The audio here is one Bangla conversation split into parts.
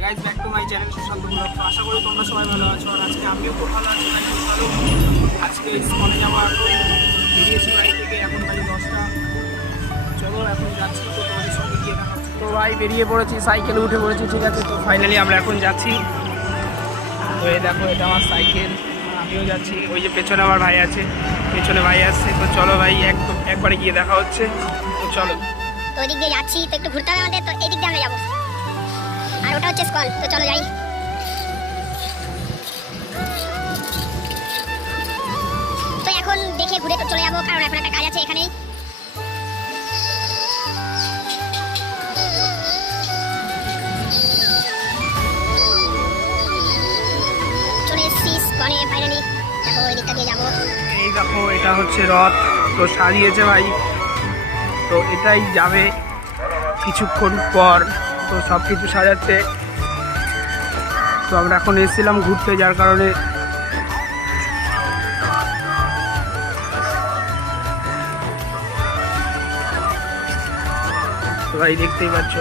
Guys back to my channel Sushant blog আশা করি তোমরা সবাই ভালো আছো আর আজকে আমিও খুব ভালো আছি। ভালো আজকে যাব এখন বেরিয়েছি বাড়ি থেকে, এখন বাজে দশটা। চলো, এখন যাচ্ছি, তো তোমাদের সঙ্গে তো ভাই, বেরিয়ে পড়েছি, সাইকেলে উঠে পড়েছি, ঠিক আছে? তো ফাইনালি আমরা এখন যাচ্ছি। তো এই দেখো, এটা আমার সাইকেল। আমিও যাচ্ছি। ওই যে পেছনে আমার ভাই আছে, পেছনে ভাই আসছে। তো চলো ভাই, এক একবারে গিয়ে দেখা হচ্ছে। তো চলো। তো ওই দিক দিয়ে যাচ্ছি, তো একটু ঘুরতে হবে আমাদের, তো এই দিক দিয়ে আমরা যাব। আর ওটা হচ্ছে স্কল তো চলো যাই। তো এখন দেখে ঘুরে তো চলে যাব, কারণ এখন একটা কাজ আছে এখানেই। চলে এসেছি স্কনে ফাইনালি দেখো, ওই দিকটা এই দেখো, এটা হচ্ছে রথ, তো সাজিয়েছে ভাই। তো এটাই যাবে কিছুক্ষণ পর। তো সব কিছু সাজাচ্ছে। তো আমরা এখন এসেছিলাম ঘুরতে, যার কারণে ভাই দেখতেই পাচ্ছ।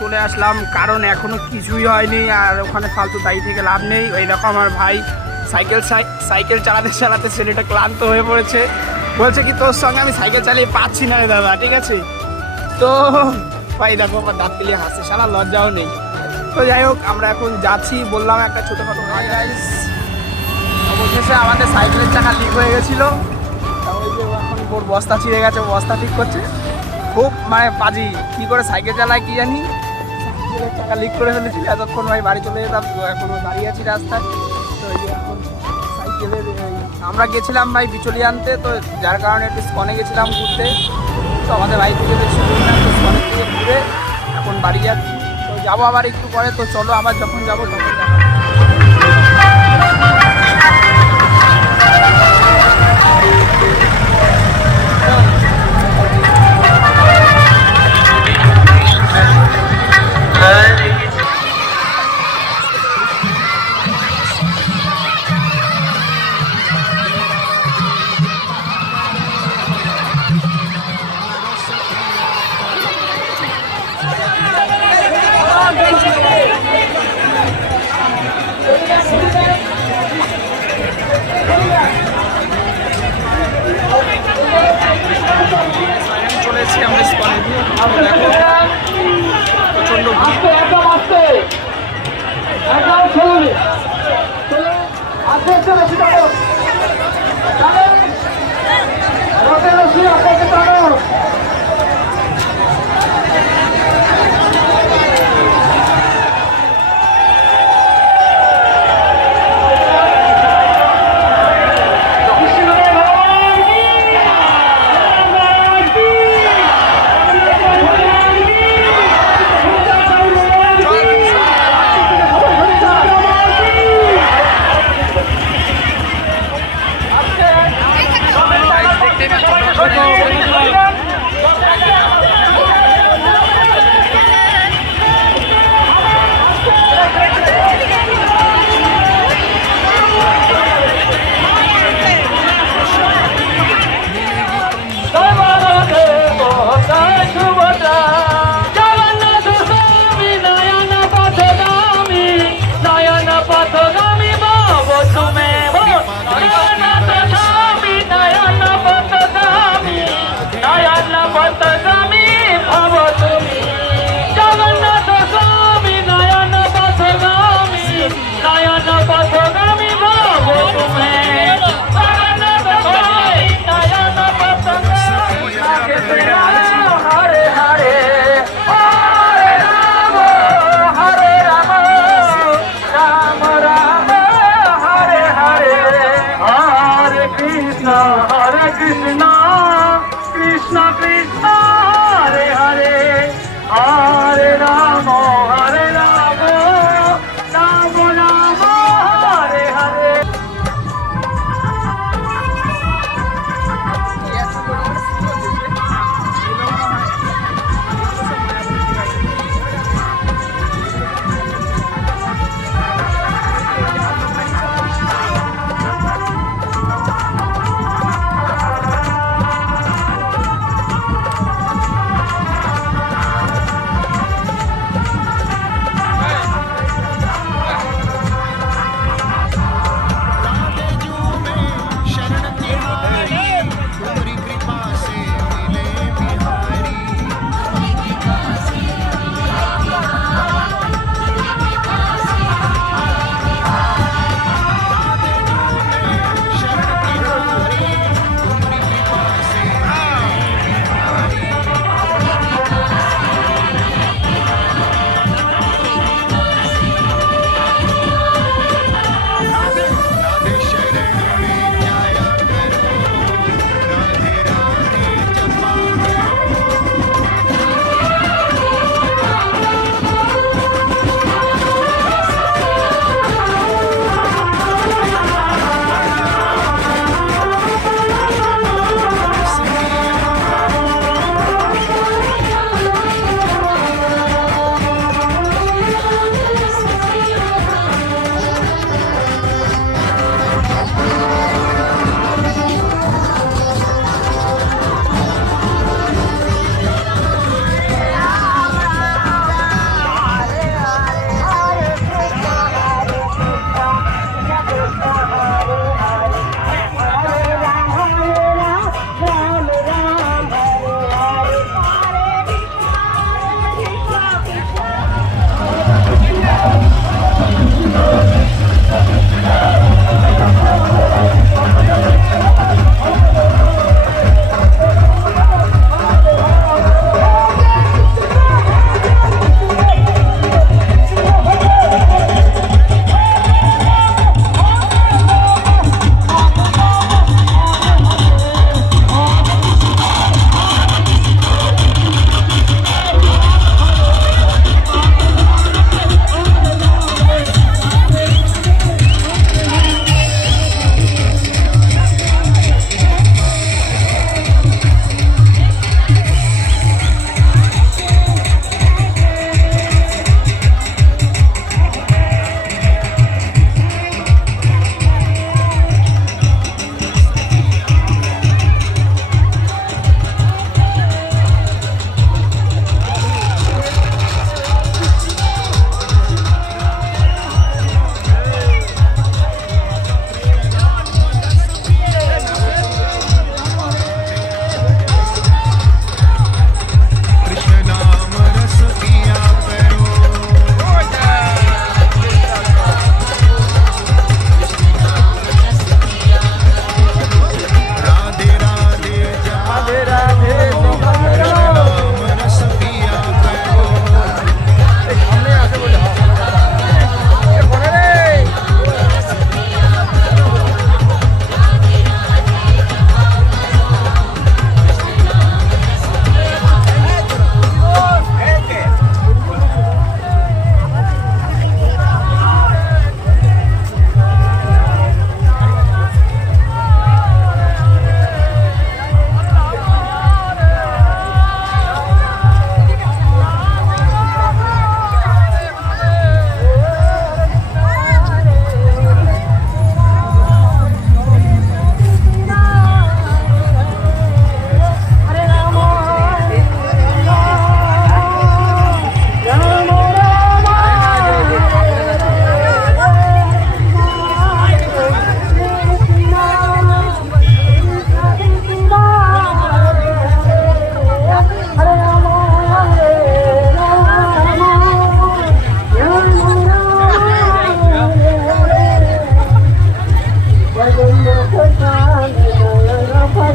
চলে আসলাম, কারণ এখনও কিছুই হয়নি, আর ওখানে ফালতু দাঁড়িয়ে থেকে লাভ নেই। ওই দেখো আমার ভাই, সাইকেল সাই- সাইকেল চালাতে চালাতে ছেলেটা ক্লান্ত হয়ে পড়েছে। বলছে কি, তোর সঙ্গে আমি সাইকেল চালিয়ে পাচ্ছি না রে দাদা, ঠিক আছে? তো ভাই, দেখো আমার দাঁত পেলিয়ে হাসছে সারা লজ্জাও নেই। তো যাই হোক, আমরা এখন যাচ্ছি, বললাম একটা ছোটোখাটো হাই গাইস অবশেষে আমাদের সাইকেলের চাকা লিক হয়ে গেছিল। এখন ওর বস্তা ছিঁড়ে গেছে বস্তা ঠিক করছে। খুব মানে পাজি কি করে সাইকেল চালায় কি জানি। চাকা লিক করে ফেলেছিল এতক্ষণ ভাই বাড়ি চলে যেতাম, তো এখনও দাঁড়িয়ে আছি রাস্তায়। তো এখন সাইকেলের আমরা গেছিলাম ভাই বিচলি আনতে তো যার কারণে একটু স্কনে গেছিলাম ঘুরতে। তো আমাদের বাইক থেকে বেশি ঘুরে এখন বাড়ি যাচ্ছি। তো যাব আবার একটু পরে, তো চলো আবার যখন যাব তখন দেখা আস্তে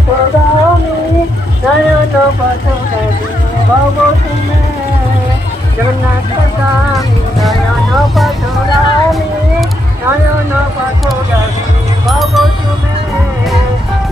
I don't I told you, I don't you, I don't know if you, I don't know if you, I don't know if you,